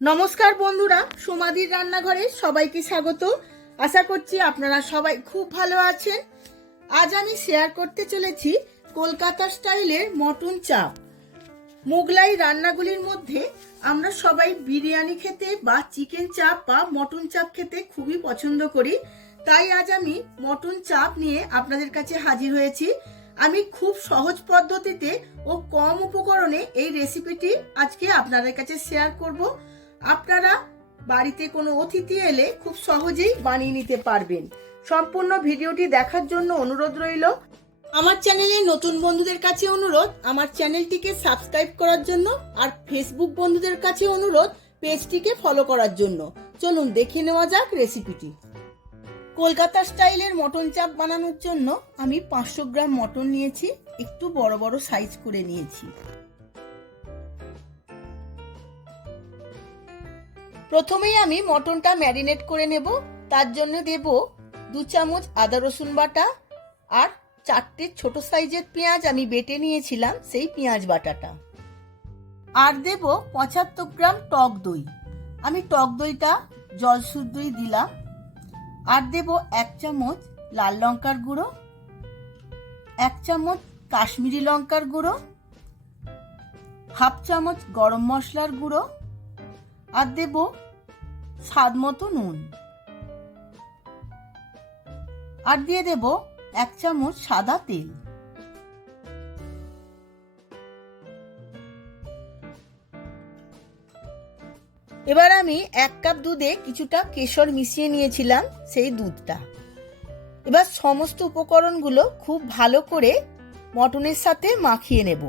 নমস্কার বন্ধুরা, সোমাদির রান্নাঘরে সবাইকে স্বাগত। আশা করছি আপনারা সবাই খুব ভালো আছেন। আজ আমি শেয়ার করতে চলেছি কলকাতা স্টাইলের মটন চাপ। মোগলাই রান্নাগুলির মধ্যে আমরা সবাই বিরিয়ানি খেতে বা চিকেন চাপ বা মটন চাপ খেতে খুবই পছন্দ করি। তাই আজ আমি মটন চাপ নিয়ে আপনাদের কাছে হাজির হয়েছি। আমি খুব সহজ পদ্ধতিতে ও কম উপকরণে এই রেসিপিটি আজকে আপনাদের কাছে শেয়ার করব। আপনারা বাড়িতে কোনো অতিথি এলে খুব সহজেই বানিয়ে নিতে পারবেন। সম্পূর্ণ ভিডিওটি দেখার জন্য অনুরোধ রইল। আমার চ্যানেলে নতুন বন্ধুদের কাছে অনুরোধ আমার চ্যানেলটিকে সাবস্ক্রাইব করার জন্য, আর ফেসবুক বন্ধুদের কাছে অনুরোধ পেজটিকে ফলো করার জন্য। চলুন দেখে নেওয়া যাক রেসিপিটি। কলকাতা স্টাইলের মটন চাপ বানানোর জন্য আমি 500 গ্রাম মটন নিয়েছি, একটু বড় বড় সাইজ করে নিয়েছি। প্রথমেই আমি মটনটা ম্যারিনেট করে নেব। তার জন্য দেব 2 চামচ আদা রসুন বাটা আর 4টে ছোট সাইজের পেঁয়াজ আমি বেটে নিয়েছিলাম, সেই পেঁয়াজ বাটাটা। আর দেব 75 গ্রাম টক দই। আমি টক দইটা জল শুদ্ধই দিলাম। আর দেব 1 চামচ লাল লঙ্কার গুঁড়ো, 1 চামচ কাশ্মীরি লঙ্কার গুঁড়ো, হাফ চামচ গরম মশলার গুঁড়ো, আর দেব স্বাদ মতো নুন, আর দিয়ে দেব 1 চামচ সাদা তেল। এবার আমি 1 কাপ দুধে কিছুটা কেশর মিশিয়ে নিয়েছিলাম, সেই দুধটা। এবার সমস্ত উপকরণগুলো খুব ভালো করে মটনের সাথে মাখিয়ে নেব।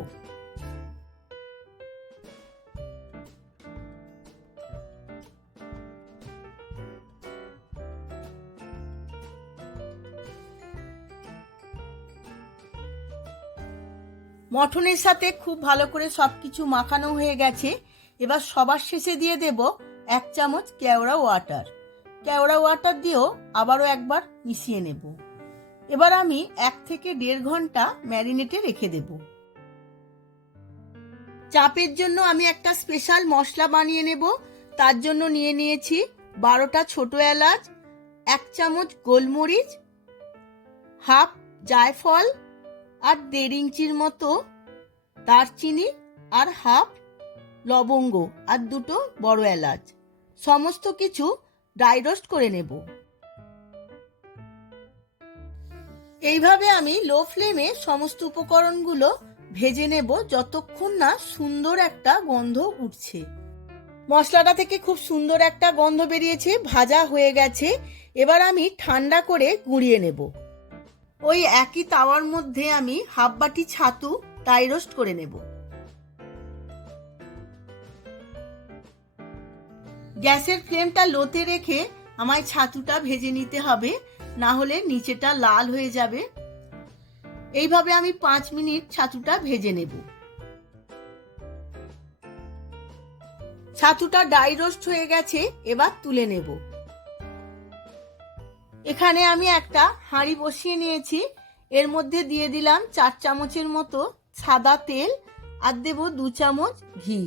মটনের সাথে খুব ভালো করে সবকিছু মাখানো হয়ে গেছে। এবার সবার শেষে দিয়ে দেব 1 চামচ কেওড়া ওয়াটার। কেওড়া ওয়াটার দিয়েও আবারও একবার মিশিয়ে নেব। এবার আমি 1 থেকে 1.5 ঘন্টা ম্যারিনেটে রেখে দেব। চাপের জন্য আমি একটা স্পেশাল মশলা বানিয়ে নেব। তার জন্য নিয়ে নিয়েছি 12টা ছোট এলাচ, 1 চামচ গোলমরিচ, হাফ জায়ফল, আর 1.5 ইঞ্চির মতো দারচিনি, আর হাফ লবঙ্গ, আর 2টো বড় এলাচ। সমস্ত কিছু ড্রাই রোস্ট করে নেব। এইভাবে আমি লো ফ্লেমে সমস্ত উপকরণগুলো ভেজে নেব যতক্ষণ না সুন্দর একটা গন্ধ উঠছে। মশলাটা থেকে খুব সুন্দর একটা গন্ধ বেরিয়েছে, ভাজা হয়ে গেছে। এবার আমি ঠান্ডা করে গুঁড়িয়ে নেব। ওই একই তাওয়ার মধ্যে আমি হাফ বাটি ছাতু ড্রাই রোস্ট করে নেব। গ্যাসের ফ্লেমটা লোতে রেখে আমায় ছাতুটা ভেজে নিতে হবে, না হলে নিচেটা লাল হয়ে যাবে। এইভাবে আমি 5 মিনিট ছাতুটা ভেজে নেব। ছাতুটা ড্রাই রোস্ট হয়ে গেছে, এবার তুলে নেব। এখানে আমি একটা হাঁড়ি বসিয়ে নিয়েছি। এর মধ্যে দিয়ে দিলাম 4 চামচের মতো সাদা তেল, আর দেব 2 চামচ ঘি।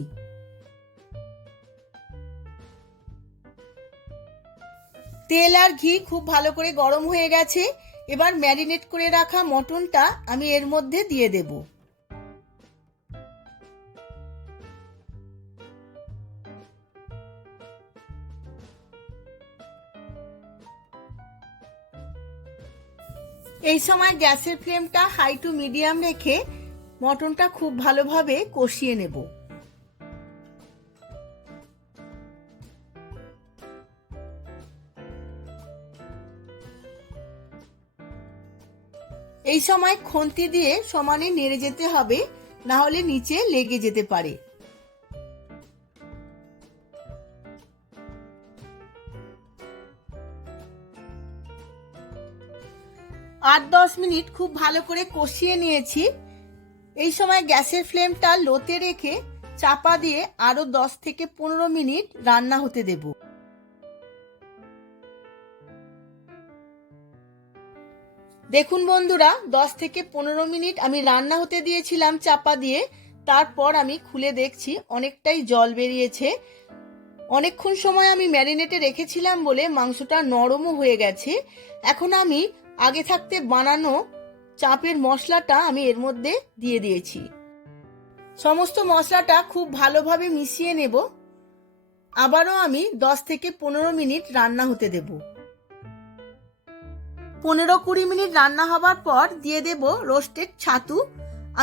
তেল আর ঘি খুব ভালো করে গরম হয়ে গেছে। এবার ম্যারিনেট করে রাখা মটনটা আমি এর মধ্যে দিয়ে দেব। এই সময় গ্যাসের ফ্লেমটা হাই টু মিডিয়াম রেখে মটনটা খুব ভালোভাবে কষিয়ে নেব। এই সময় খুন্তি দিয়ে সমানে নেড়ে যেতে হবে, না হলে নিচে লেগে যেতে পারে। আট 10 মিনিট খুব ভালো করে কষিয়ে নিয়েছি। এই সময় গ্যাসের ফ্লেমটা লোতে রেখে চাপা দিয়ে আরো 10 থেকে 15 মিনিট রান্না হতে দেব। দেখুন বন্ধুরা, 10 থেকে 15 মিনিট আমি রান্না হতে দিয়েছিলাম চাপা দিয়ে। তারপর আমি খুলে দেখছি অনেকটাই জল বেরিয়েছে। অনেকক্ষণ সময় আমি ম্যারিনেটে রেখেছিলাম বলে মাংসটা নরমও হয়ে গেছে। এখন আমি আগে থাকতে বানানো চাপের মশলাটা আমি এর মধ্যে দিয়ে দিয়েছি। সমস্ত মশলাটা খুব ভালোভাবে মিশিয়ে নেব। আবারও আমি 10 থেকে 15 মিনিট রান্না হতে দেব। 15-20 মিনিট রান্না হবার পর দিয়ে দেব রোস্টেড ছাতু।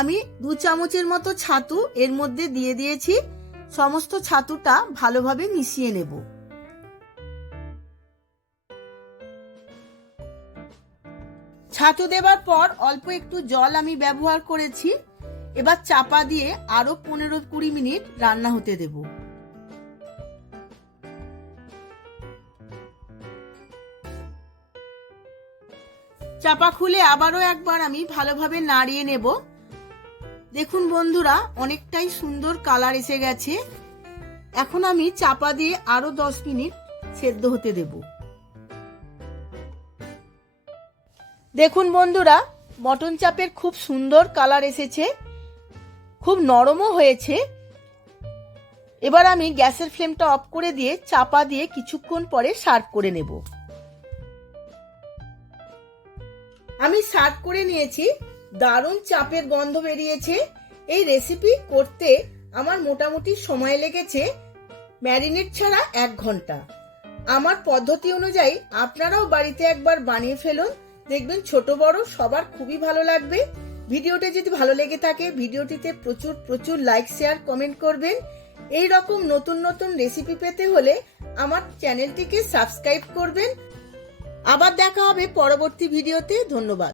আমি 2 চামচের মতো ছাতু এর মধ্যে দিয়ে দিয়েছি। সমস্ত ছাতুটা ভালোভাবে মিশিয়ে নেব। ছাতু দেবার পর অল্প একটু জল আমি ব্যবহার করেছি। এবার চাপা দিয়ে আরো 15-20 মিনিট রান্না হতে দেব। চাপা খুলে আবারও একবার আমি ভালোভাবে নাড়িয়ে নেব। দেখুন বন্ধুরা, অনেকটাই সুন্দর কালার এসে গেছে। এখন আমি চাপা দিয়ে আরো 10 মিনিট সেদ্ধ হতে দেব। দেখুন বন্ধুরা, মটন চাপের খুব সুন্দর কালার এসেছে, খুব নরমও হয়েছে। এবার আমি গ্যাসের ফ্লেমটা অফ করে দিয়ে চাপা দিয়ে কিছুক্ষণ পরে সার্ভ করে নেব। আমি সার্ভ করে নিয়েছি। দারুণ চাপের গন্ধ বেরিয়েছে। এই রেসিপি করতে আমার মোটামুটি সময় লেগেছে ম্যারিনেট ছাড়া 1 ঘন্টা। আমার পদ্ধতি অনুযায়ী আপনারাও বাড়িতে একবার বানিয়ে ফেলুন, দেখবেন ছোট বড় সবার খুবই ভালো লাগবে। ভিডিওটি যদি ভালো লেগে থাকে ভিডিওটিতে প্রচুর প্রচুর লাইক শেয়ার কমেন্ট করবেন। এই রকম নতুন নতুন রেসিপি পেতে হলে আমার চ্যানেলটিকে সাবস্ক্রাইব করবেন। আবার দেখা হবে পরবর্তী ভিডিওতে। ধন্যবাদ।